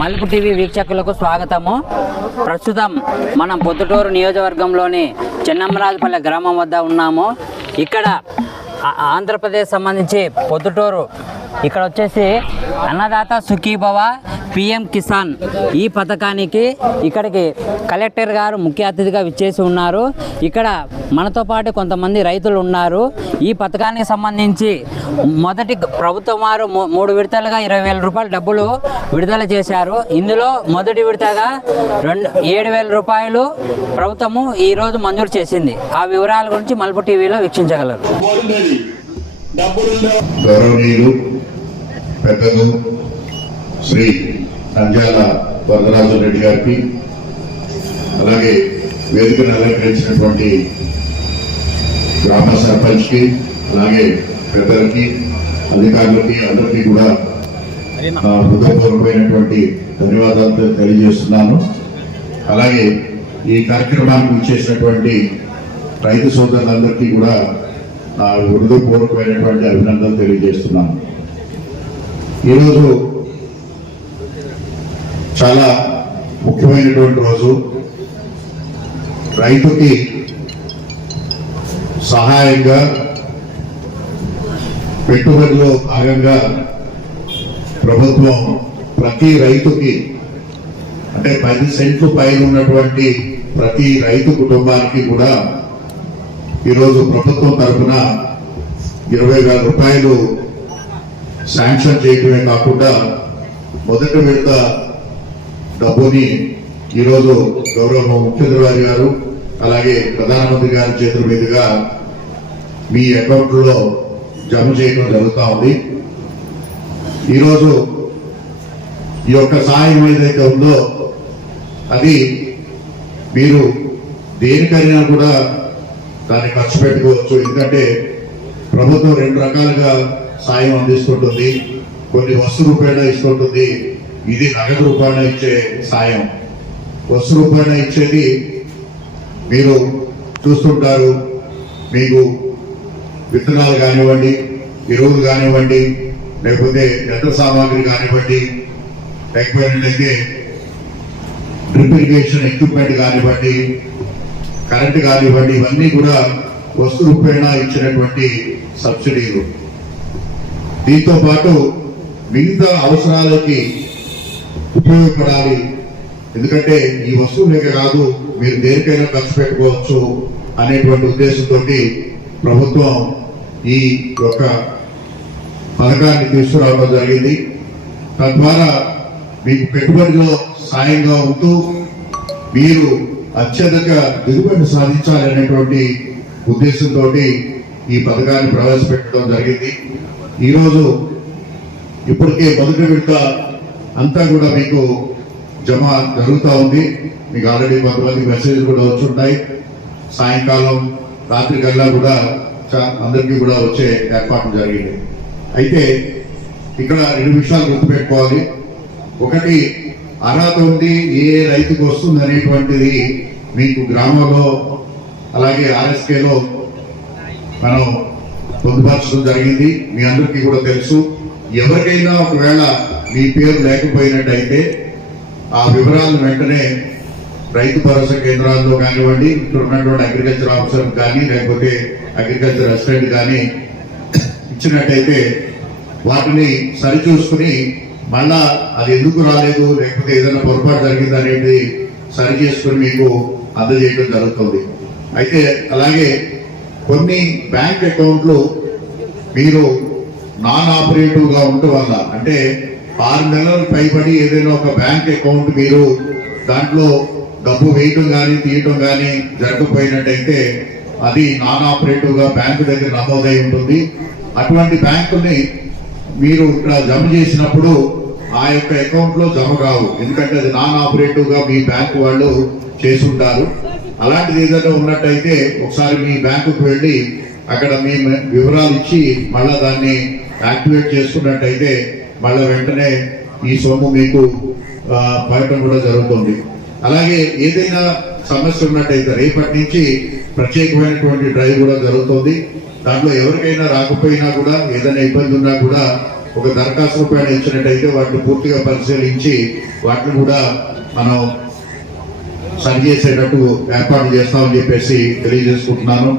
మలుపు టీవీ వీక్షకులకు స్వాగతము. ప్రస్తుతం మనం పొద్దుటూరు నియోజకవర్గంలోని చెన్నమ్మరాజుపల్లె గ్రామం వద్ద ఉన్నాము. ఇక్కడ ఆంధ్రప్రదేశ్ సంబంధించి పొద్దుటూరు ఇక్కడ వచ్చేసి అన్నదాత సుఖీభవ పిఎం కిసాన్ ఈ పథకానికి ఇక్కడికి కలెక్టర్ గారు ముఖ్య అతిథిగా విచ్చేసి ఉన్నారు. ఇక్కడ మనతో పాటు కొంతమంది రైతులు ఉన్నారు. ఈ పథకానికి సంబంధించి మొదటి ప్రభుత్వం వారు 3 విడతలుగా 20,000 రూపాయల డబ్బులు విడుదల చేశారు. ఇందులో మొదటి విడతగా 7,000 రూపాయలు ప్రభుత్వము ఈరోజు మంజూరు చేసింది. ఆ వివరాల గురించి మలుపు టీవీలో వీక్షించగలరు. గౌరవనీయులు పెద్దలు శ్రీ నంద్యాల వరదరాజు రెడ్డి గారికి, అలాగే వేదికను అలంకరించినటువంటి గ్రామ సర్పంచ్కి, అలాగే పెద్దలకి, అధికారులకి అందరికీ కూడా హృదయపూర్వకమైనటువంటి ధన్యవాదాలు తెలియజేస్తున్నాను. అలాగే ఈ కార్యక్రమానికి ఇచ్చేసినటువంటి రైతు సోదరులందరికీ కూడా నా హృదయపూర్వకమైనటువంటి అభినందనలు తెలియజేస్తున్నాను. ఈరోజు చాలా ముఖ్యమైనటువంటి రోజు. రైతుకి సహాయంగా పెట్టుబడిలో భాగంగా ప్రభుత్వం ప్రతి రైతుకి అంటే 10 సెంట్లు పైన ఉన్నటువంటి ప్రతి రైతు కుటుంబానికి కూడా ఈరోజు ప్రభుత్వం తరఫున 20,000 రూపాయలు శాంక్షన్ చేయడమే కాకుండా మొదటి విడత డబ్బుని ఈరోజు గౌరవ ముఖ్యమంత్రి గారు అలాగే ప్రధానమంత్రి గారి చేతుల మీదుగా మీ అకౌంట్లో జమ చేయడం జరుగుతూ ఉంది. ఈరోజు ఈ యొక్క సాయం ఏదైతే ఉందో అది మీరు దేనికైనా కూడా దాన్ని ఖర్చు పెట్టుకోవచ్చు. ఎందుకంటే ప్రభుత్వం 2 రకాలుగా సాయం అందిస్తుంటుంది. కొన్ని వస్తు రూపాయన ఇస్తుంటుంది, ఇది నగదు రూపాయన ఇచ్చే సాయం. వస్తు రూపాయన ఇచ్చేది మీరు చూస్తుంటారు. మీకు విత్తనాలు కానివ్వండి, ఎరువులు కానివ్వండి, లేకపోతే యంత్ర సామాగ్రి కానివ్వండి, లేకపోయినట్లయితే డ్రిప్ ఇరిగేషన్ ఎక్విప్మెంట్ కానివ్వండి, కరెంట్ కానివ్వండి, ఇవన్నీ కూడా వస్తు రూపేణ ఇచ్చినటువంటి సబ్సిడీలు. దీంతో పాటు మిగతా అవసరాలకి ఉపయోగపడాలి. ఎందుకంటే ఈ వస్తువులకే కాదు, మీరు దేనికైనా ఖర్చు పెట్టుకోవచ్చు అనేటువంటి ఉద్దేశంతో ప్రభుత్వం ఈ యొక్క పథకాన్ని తీసుకురావడం జరిగింది. తద్వారా మీకు పెట్టుబడిలో సాయంగా ఉంటూ మీరు అత్యధిక దిగుబడి సాధించాలనేటువంటి ఉద్దేశంతో ఈ పథకాన్ని ప్రవేశపెట్టడం జరిగింది. ఈరోజు ఇప్పటికే మొదటి విడత అంతా కూడా మీకు జమ జరుగుతూ ఉంది. మీకు ఆల్రెడీ కొంతమంది మెసేజ్ కూడా వచ్చుంటాయి. సాయంకాలం రాత్రి కల్లా కూడా అందరికీ కూడా వచ్చే ఏర్పాటు జరిగింది. అయితే ఇక్కడ 2 విషయాలు గుర్తుపెట్టుకోవాలి. ఒకటి, అర్హత ఉంది, ఏ రైతుకు వస్తుంది అనేటువంటిది మీకు గ్రామంలో అలాగే ఆర్ఎస్కేలో మనం పొందుపరచడం జరిగింది. మీ అందరికీ కూడా తెలుసు. ఎవరికైనా ఒకవేళ మీ పేరు లేకపోయినట్టయితే ఆ వివరాలు వెంటనే రైతు భరోసా కేంద్రాల్లో కానివ్వండి, ఇక్కడ ఉన్నటువంటి అగ్రికల్చర్ ఆఫీసర్ కానీ లేకపోతే అగ్రికల్చర్ అసిస్టెంట్ కానీ ఇచ్చినట్టయితే వాటిని సరిచూసుకుని మళ్ళా అది ఎందుకు రాలేదు, లేకపోతే ఏదైనా పొరపాటు జరిగింది అనేది సరి చేసుకుని మీకు అందజేయడం జరుగుతుంది. అయితే అలాగే కొన్ని బ్యాంక్ అకౌంట్లు మీరు నాన్ ఆపరేటివ్ గా ఉండటం వల్ల, అంటే 6 నెలలు పైబడి ఏదైనా ఒక బ్యాంక్ అకౌంట్ మీరు దాంట్లో డబ్బు వేయటం కానీ తీయటం కానీ జరగకపోయినట్టయితే అది నాన్ ఆపరేటివ్ గా బ్యాంకు దగ్గర నమోదై ఉంటుంది. అటువంటి బ్యాంకుని మీరు ఇక్కడ జమ చేసినప్పుడు ఆ యొక్క అకౌంట్ లో జమ కావు. ఎందుకంటే అది నాన్ ఆపరేటివ్ గా మీ బ్యాంకు వాళ్ళు చేసుంటారు. అలాంటిది ఏదైనా ఉన్నట్టయితే ఒకసారి మీ బ్యాంకుకు వెళ్ళి అక్కడ మీ వివరాలు ఇచ్చి మళ్ళా దాన్ని యాక్టివేట్ చేసుకున్నట్టయితే మళ్ళా వెంటనే ఈ సొమ్ము మీకు పడటం కూడా జరుగుతుంది. అలాగే ఏదైనా సమస్య ఉన్నట్టయితే రేపటి నుంచి ప్రత్యేకమైనటువంటి డ్రైవ్ కూడా జరుగుతుంది. దాంట్లో ఎవరికైనా రాకపోయినా కూడా ఏదైనా ఇబ్బంది ఉన్నా కూడా ఒక దరఖాస్తు రూపాయలు ఇచ్చినట్టయితే వాటిని పూర్తిగా పరిశీలించి వాటిని కూడా మనం సరి చేసేటట్టు ఏర్పాటు చేస్తామని చెప్పేసి తెలియజేసుకుంటున్నాను.